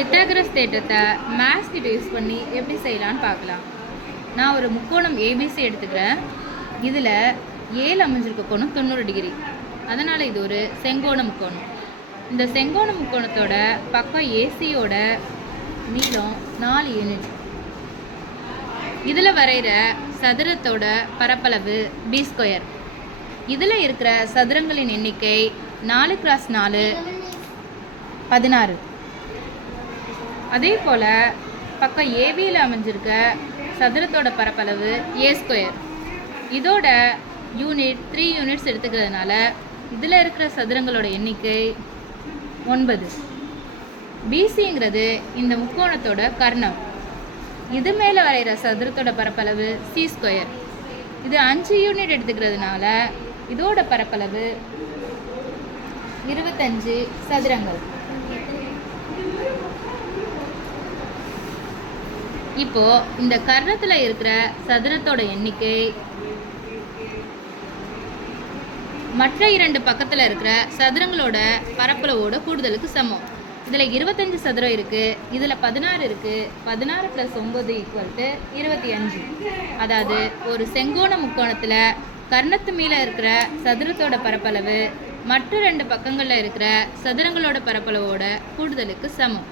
Pythagoras தேற்றத்தை maths கிட்ட use பண்ணி எப்படி செய்யலான்னு பார்க்கலாம். நான் ஒரு முக்கோணம் ஏபிசி எடுத்துக்கிறேன். இதில் ஏல அமைஞ்சிருக்க கோணம் 90 டிகிரி. அதனால் இது ஒரு செங்கோண முக்கோணம். இந்த செங்கோண முக்கோணத்தோட பக்கம் ஏசியோட நீளம் 4 யூனிட். இதில் வரைகிற சதுரத்தோட பரப்பளவு b². இதில் இருக்கிற சதுரங்களின் எண்ணிக்கை 4x4 16. அதே போல் பக்கம் ஏபியில் அமைஞ்சிருக்க சதுரத்தோட பரப்பளவு a². இதோட யூனிட் 3 யூனிட்ஸ் எடுத்துக்கிறதுனால இதில் இருக்கிற சதுரங்களோட எண்ணிக்கை 9. பிசிங்கிறது இந்த முக்கோணத்தோட கர்ணம். இது மேலே வரைகிற சதுரத்தோட பரப்பளவு c². இது 5 யூனிட் எடுத்துக்கிறதுனால இதோட பரப்பளவு 25 சதுரங்கள். இப்போ இந்த கர்ணத்தில் இருக்கிற சதுரத்தோட எண்ணிக்கை மற்ற 2 பக்கத்தில் இருக்கிற சதுரங்களோட பரப்பளவோட கூடுதலுக்கு சமம். இதில் 25 சதுரம் இருக்குது, இதில் 16 இருக்குது. 16 + 9 = 25. அதாவது ஒரு செங்கோண முக்கோணத்தில் கர்ணத்து மேலே இருக்கிற சதுரத்தோட பரப்பளவு மற்ற 2 பக்கங்களில் இருக்கிற சதுரங்களோட பரப்பளவோட கூடுதலுக்கு சமம்.